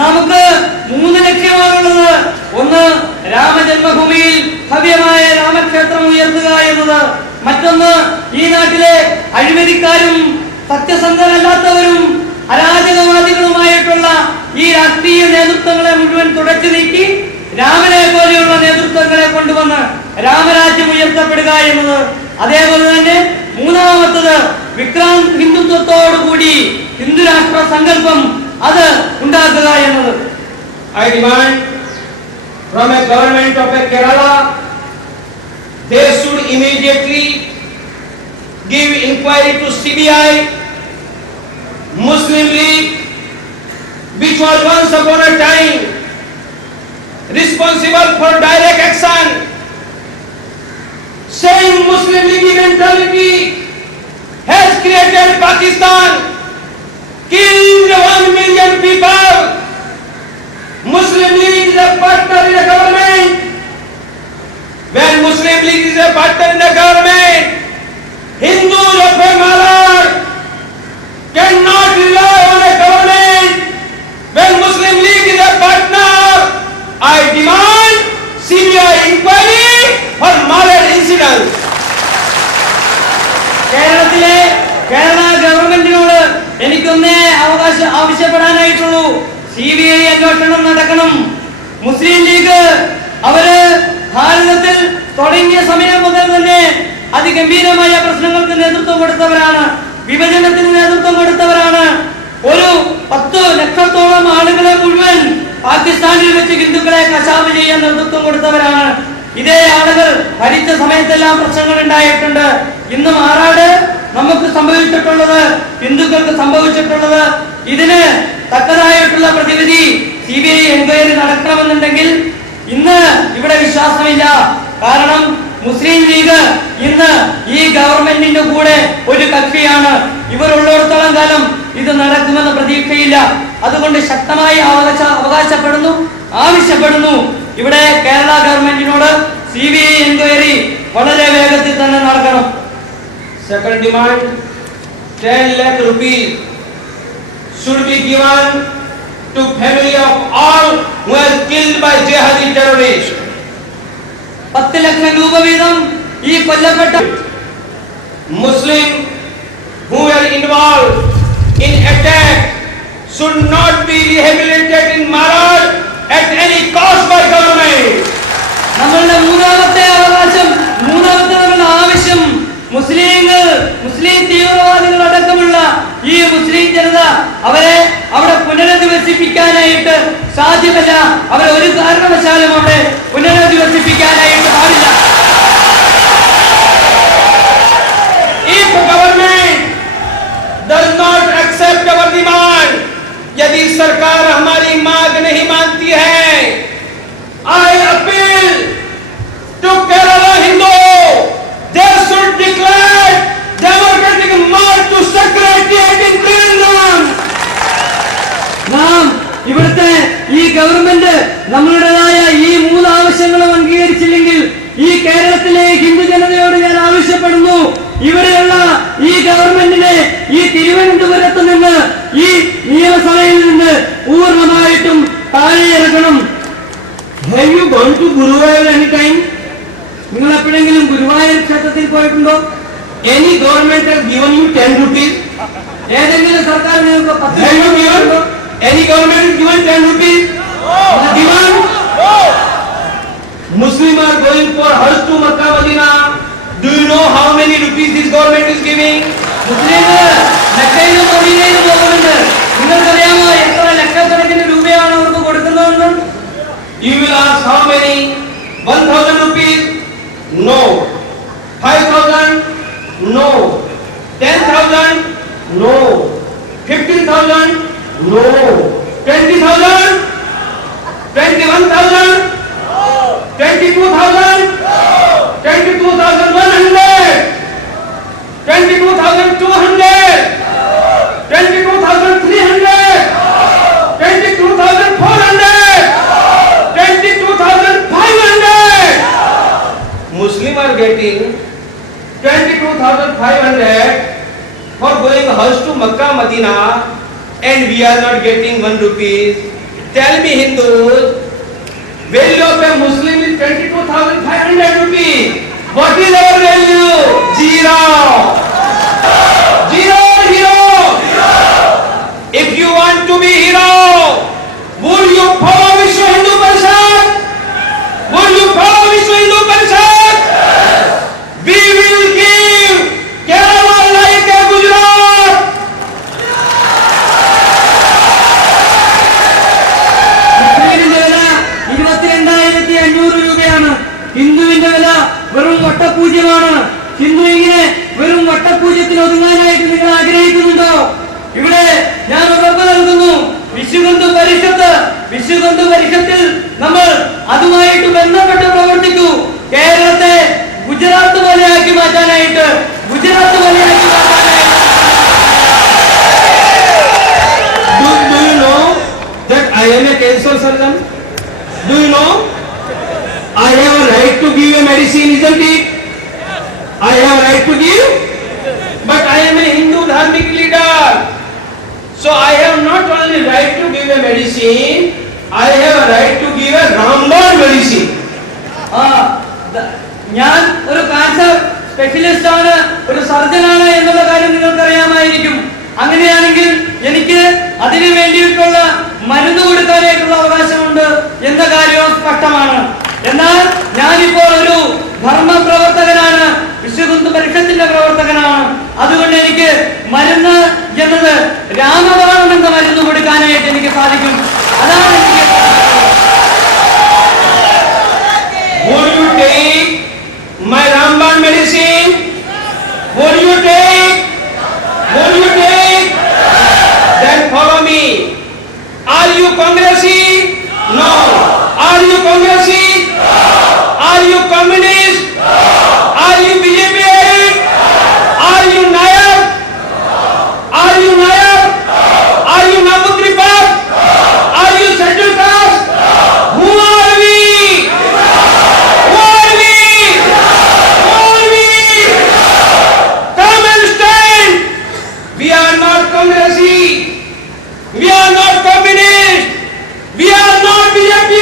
നമുക്ക് മൂന്ന് ലക്ഷ്യമാണുള്ളത്. ഒന്ന്, രാമജന്മഭൂമിയിൽ ഭവ്യമായ രാമക്ഷേത്രം ഉയർത്തുക എന്നത്. മറ്റൊന്ന്, ഈ നാട്ടിലെ അഴിമതിക്കാരും സത്യസന്ധരല്ലാത്തവരും അരാജകവാദികളുമായിട്ടുള്ള ഈ രാഷ്ട്രീയ നേതൃത്വങ്ങളെ മുഴുവൻ തുടച്ചു നീക്കി രാമനെ പോലെയുള്ള നേതൃത്വങ്ങളെ കൊണ്ടുവന്ന് രാമരാജ്യം ഉയർത്തപ്പെടുക എന്നത്. അതേപോലെ തന്നെ മൂന്നാമത്തത്, വിക്രാന്ത് ഹിന്ദുത്വത്തോടുകൂടി ഹിന്ദു രാഷ്ട്ര സങ്കല്പം അത് ഉണ്ടാക്കുക എന്നത്. I demand from a government of a Kerala, they should immediately give inquiry to CBI, Muslim League, which was once upon a time responsible for direct action. Same Muslim League mentality has created Pakistan, killed 1 million people. Muslim League is a partner in the government. When Muslim League is a partner in the government, Hindus of a Malad cannot rely on a government. When Muslim League is a partner, I demand CBI inquiry for Malad incident. Kerala ഗവൺമെന്റിനോട് എനിക്കൊന്നേ ആവശ്യപ്പെടാനായിട്ടുള്ളൂ. CBI അന്വേഷണം നടക്കണം. മുസ്ലിം ലീഗ് അവര് ഭാരതത്തിൽ തുടങ്ങിയ സമയം മുതൽ തന്നെ അതിഗംഭീരമായ പ്രശ്നങ്ങൾക്ക് നേതൃത്വം കൊടുത്തവരാണ്. വിഭജനത്തിന് നേതൃത്വം കൊടുത്തവരാണ്. ഒരു 10 ലക്ഷത്തോളം ആളുകളെ മുഴുവൻ പാകിസ്ഥാനിൽ വെച്ച് ഹിന്ദുക്കളെ കശാപ്പ് ചെയ്യാൻ നേതൃത്വം കൊടുത്തവരാണ്. ഇതേ ആളുകൾ ഭരിച്ച സമയത്തെല്ലാം പ്രശ്നങ്ങൾ ഉണ്ടായിട്ടുണ്ട്. ഇന്ന് മാറാട് നമുക്ക് സംഭവിച്ചിട്ടുള്ളത്, ഹിന്ദുക്കൾക്ക് സംഭവിച്ചിട്ടുള്ളത്, ഇതിന് തക്കതായിട്ടുള്ള പ്രതിവിധി CBI എൻക്വയറി നടക്കണമെന്നുണ്ടെങ്കിൽ ഇന്ന് ഇവിടെ വിശ്വാസമില്ല. കാരണം മുസ്ലിം ലീഗ് ഇന്ന് ഈ ഗവൺമെന്റിന്റെ കൂടെ ഒരു കക്ഷിയാണ്. ഇവരുള്ളിടത്തോളം കാലം ഇത് നടക്കുമെന്ന് പ്രതീക്ഷയില്ല. അതുകൊണ്ട് ശക്തമായി അവകാശപ്പെടുന്നു, ആവശ്യപ്പെടുന്നു, ഇവിടെ കേരള ഗവൺമെന്റിനോട് CBI എൻക്വയറി വളരെ വേഗത്തിൽ തന്നെ നടക്കണം. Second demand, 10 lakh rupees should be given to family of all who are killed by jihadi terrorists. 10 ലക്ഷം രൂപ വീതം ഈ കൊല്ലപ്പെട്ട Muslim who were involved in attack should not be rehabilitated in Malad at any cost by government. നമ്മളുടെ മൂന്നാമത്തെ അവകാശം, മൂന്നാമത്തെ നമ്മളുടെ ആവശ്യം, മുസ്ലിം തീവ്രവാദികൾ അടക്കമുള്ള ഈ മുസ്ലിം ജനത അവരെ അവിടെ പുനരധിവസിപ്പിക്കാനായിട്ട് സാധ്യമല്ല. അവരെ ഒരു കാരണവശാലും അവിടെ പുനരധിവസിപ്പിക്കാനായിട്ട് പാടില്ല. If government does not accept our demand, यदि सरकार हमारी मांग नहीं मानती है, I appeal to Kerala Hindu, they should declare democratic march to secretariat in Trivandrum. നാം ഇവിടുത്തെ ഈ ഗവൺമെന്റ് നമ്മളുടേതായ ഈ 3 ആവശ്യങ്ങളും അംഗീകരിച്ചില്ലെങ്കിൽ ഈ കേരളത്തിലെ ഹിന്ദു ജനതയോട് ഞാൻ ആവശ്യപ്പെടുന്നു, ഇവിടെയുള്ള ഈ ഗവൺമെന്റിനെ ഈ തിരുവനന്തപുരത്ത് നിന്ന് ഈ നിയമസഭയിൽ നിന്ന് പൂർണ്ണമായിട്ടും താഴെ ഇറക്കണം. Have you gone to Guruvayur any time? നിങ്ങൾ എപ്പോഴെങ്കിലും ഗുരുവായൂർ ക്ഷേത്രത്തിൽ പോയിട്ടുണ്ടോ? Any government has given you 10 rupees? ഏതെങ്കിലും സർക്കാർ നിങ്ങൾക്ക് 10 Have you given? Any government has given 10 rupees? Given? Muslims are going for Hajj to Makkah, Medina. Do you know how many rupees this government is giving? മുസ്ലിങ്ങൾ മക്കയിലും മദീനയിലും പോകുന്നുണ്ട്. നിങ്ങൾക്കറിയാമോ എത്ര ലക്ഷക്കണക്കിന് രൂപയാണ് അവർക്ക് കൊടുക്കുന്നതെന്ന്? You will ask how many? 1,000 rupees? No. 5,000? No. 10,000? No. 15,000? No. 20,000? 21,000? 22,000? 22,100? 22,200? 22,300? 22,400? 22,500? Muslims are getting 22,500 for going Hajj to Makkah, Medina, and we are not getting 1 rupee. tell me Hindus, value of a Muslim is 22,500 rupees. What is our value? Zero. Zero, hero. If you want to be hero, would you follow Vishwa Hindu Parishad? Would you follow Vishwa Hindu Parishad? We will give Kerala like a Gujarat. ഹിന്ദുവിന്റെ വില വെറും വട്ടപൂജ്യമാണ്. ഹിന്ദു ഇങ്ങനെ വെറും വട്ടപൂജ്യത്തിന് ഒതുങ്ങാനായിട്ട് നിങ്ങൾ ആഗ്രഹിക്കുന്നുണ്ടോ? ഇവിടെ ഞാൻ ഉറപ്പ് നൽകുന്നു, വിശ്വഹിന്ദു പരിഷത്തിൽ നമ്മൾ അതുമായിട്ട് ബന്ധപ്പെട്ട് പ്രവർത്തിക്കൂ. കേരളത്തെ ഗുജറാത്ത് പോലെയാക്കി മാറ്റാനായിട്ട് Do you know that I am a cancer surgeon? Do you know? I have a right to give a medicine, isn't it? I have a right to give, but I am a Hindu dharmic leader, so I have not only right to give a medicine, I have a right to give a Ramban medicine. ഞാൻ ഒരു cancer specialist ആണ്, ഒരു സർജൻ ആണ് എന്നുള്ള കാര്യം നിങ്ങൾക്ക് അറിയാമായിരിക്കും. അങ്ങനെയാണെങ്കിൽ എനിക്ക് അതിനു വേണ്ടിയിട്ടുള്ള മരുന്ന് കൊടുക്കാനായിട്ടുള്ള അവകാശമുണ്ട് എന്ന കാര്യവും സ്പഷ്ടമാണ്. എന്നാൽ ഞാനിപ്പോൾ ഒരു ധർമ്മ പ്രവർത്തകനാണ്, വിശ്വഹിന്ദു പരിഷത്തിന്റെ പ്രവർത്തകനാണ്. അതുകൊണ്ട് എനിക്ക് മരുന്ന് എന്നത് രാമബാണം എന്ന മരുന്ന് കൊടുക്കാനായിട്ട് എനിക്ക് സാധിക്കും. അതാണ് എനിക്ക്. Would you take my Ramban medicine? Would you take? Then follow me. Are you Congressy? No. Are you Congressy? Are you communist? Are you BJP? Are you Nayak? Are you Namut Tripat? Are you scheduled caste? Who are we? Come and stand. We are not Congressy. We are not communist. We are not BJP.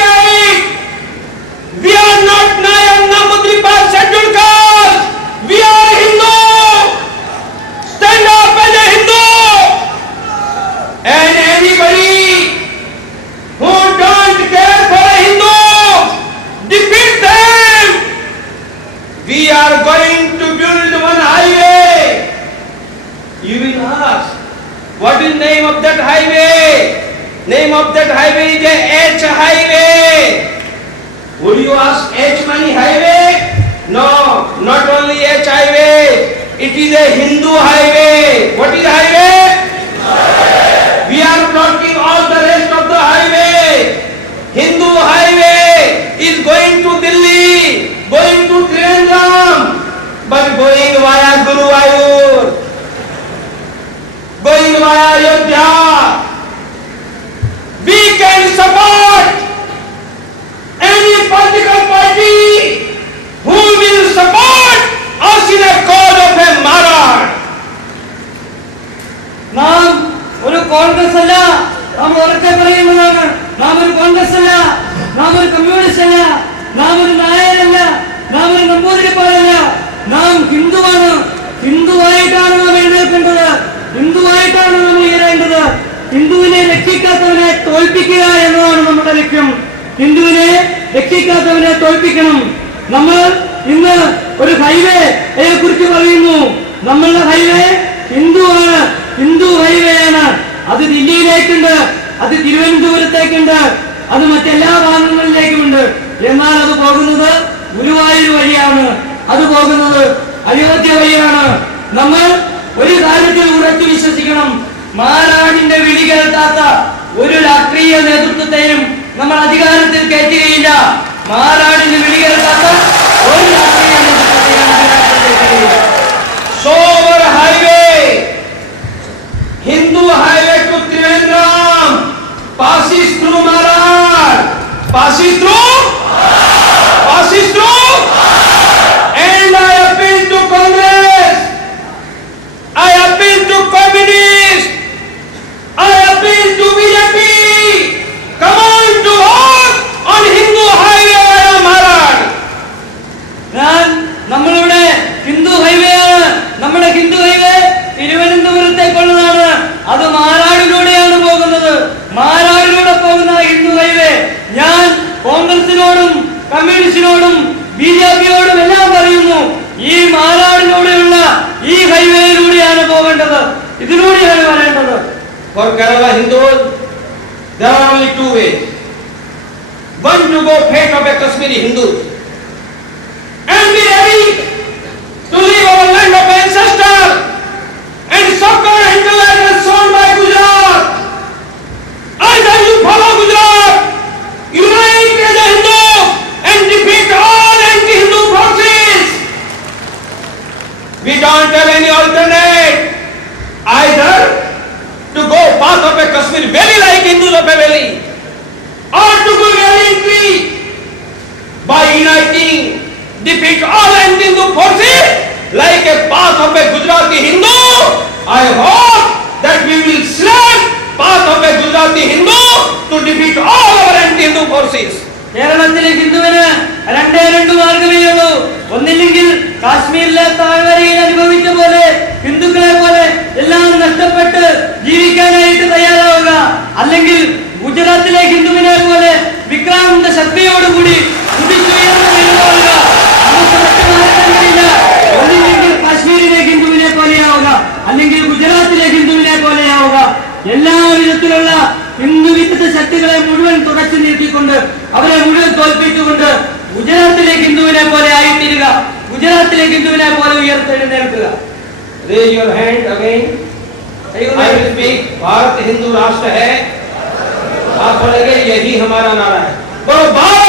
We are not Nayak Namutripa scheduled caste. We are Hindu. Stand up as a Hindu. And anybody who don't care for a Hindu, defeat them. We are going to build one highway. You will ask, what is the name of that highway? Name of that highway is a H highway. Would you ask H money highway? No, not only H highway. It is a Hindu highway. What is highway? We are blocking all the rest of the highway. Hindu highway is going to Delhi, going to Trivandrum, but going via Guruvayur, going via Ayodhya. We can support any political party who will support us in a cause of a Maharaj. നാം ഒരു കോൺഗ്രസ് അല്ല, നാം ഉറക്കെ പറയുന്നതാണ്. നാം ഒരു കോൺഗ്രസ് അല്ല, നാം ഒരു കമ്മ്യൂണിസ്റ്റ് അല്ല, നാം ഒരു നായരല്ല, നാം ഒരു നമ്പൂതിരിപ്പാലല്ല. നാം ഹിന്ദുവാണ്. ഹിന്ദുവായിട്ടാണ് നാം എഴുന്നേൽക്കേണ്ടത്. ഹിന്ദുവായിട്ടാണ് നാം ഉയരേണ്ടത്. ഹിന്ദുവിനെ രക്ഷിക്കാത്തവനെ തോൽപ്പിക്കുക എന്നതാണ് നമ്മുടെ ലക്ഷ്യം. ഹിന്ദുവിനെ രക്ഷിക്കാത്തവനെ തോൽപ്പിക്കണം. നമ്മൾ ഇന്ന് ഒരു ഹൈവേയെ കുറിച്ച് പറയുന്നു. നമ്മളുടെ ഹൈവേ ഹിന്ദുവാണ്, ഹിന്ദു ഹൈവേ ആണ്. അത് ദില്ലിയിലേക്കുണ്ട്, അത് തിരുവനന്തപുരത്തേക്കുണ്ട്, അത് മറ്റെല്ലാ ഭാഗങ്ങളിലേക്കുമുണ്ട്. എന്നാൽ അത് പോകുന്നത് ഗുരുവായൂർ വഴിയാണ്, അത് പോകുന്നത് അയോധ്യ വഴിയാണ്. നമ്മൾ ഒരു കാര്യത്തിൽ ഉറച്ചു വിശ്വസിക്കണം, മാനാടിന്റെ വിളി കേൾക്കാത്ത ഒരു രാഷ്ട്രീയ നേതൃത്വത്തെയും നമ്മൾ അധികാരത്തിൽ കയറ്റുകയില്ല. മാനാടിന്റെ വിളി കേൾക്കാത്ത ഒരു രാഷ്ട്രീയ നേതൃത്വത്തെയും അധികാരത്തിൽ കയറ്റുകയില്ല. So our highway, Hindu highway to Trivandrum, passes through Maharashtra, passes through, and I appeal to Congress, I appeal to Communists, I appeal to BJP. Come on. Kerala Hindus, there are only two ways. One, to go fate of a Kashmiri Hindu and be ready to leave our land of ancestors and suffer until it is sown by Gujarat. Either you follow Gujarat, unite as a Hindu and defeat all anti-Hindu forces. We don't have any alternate. Either to go path of a Kashmir valley like Hindus of a valley, or to go valiantly by uniting, defeat all anti-Hindu forces like a path of a Gujarati Hindu. I hope that we will select path of a Gujarati Hindu to defeat all our anti-Hindu forces. കേരളത്തിലെ ഹിന്ദുവിന് രണ്ട് മാർഗമേ ഉള്ളൂ. ഒന്നില്ലെങ്കിൽ കാശ്മീരിലെ താഴ്വരയിൽ അനുഭവിച്ച പോലെ ഹിന്ദുക്കളെ പോലെ എല്ലാം നഷ്ടപ്പെട്ട് ജീവിക്കാനായിട്ട് തയ്യാറാവുക, അല്ലെങ്കിൽ ഗുജറാത്തിലെ ഹിന്ദുവിനെ പോലെ വിക്രാന്ത ശക്തിയോടുകൂടി കുതിച്ചുയർന്ന് നിലകൊള്ളുക. നമുക്ക് മറ്റു മാർഗങ്ങളില്ല. ഒന്നില്ലെങ്കിൽ കാശ്മീരിലെ ഹിന്ദുവിനെ പോലെയാവുക, അല്ലെങ്കിൽ ഗുജറാത്തിലെ ഹിന്ദുവിനെ പോലെയാവുക. എല്ലാ വിധത്തിലുള്ള ഹിന്ദു വിരുദ്ധ ശക്തികളെ മുഴുവൻ തുടച്ചു നീക്കിക്കൊണ്ട് അവരെ മുഴുവൻ തോൽപ്പിച്ചുകൊണ്ട് ഗുജറാത്തിലെ ഹിന്ദുവിനെ പോലെ ആയിത്തീരുക, ഗുജറാത്തിലെ ഹിന്ദുവിനെ പോലെ ഉയർത്തെഴുന്നേൽക്കുക. Raise your hand again. I will speak. Bharat हिंदू राष्ट्र है. आप बोलेंगे यही हमारा नारा है. बोलो भारत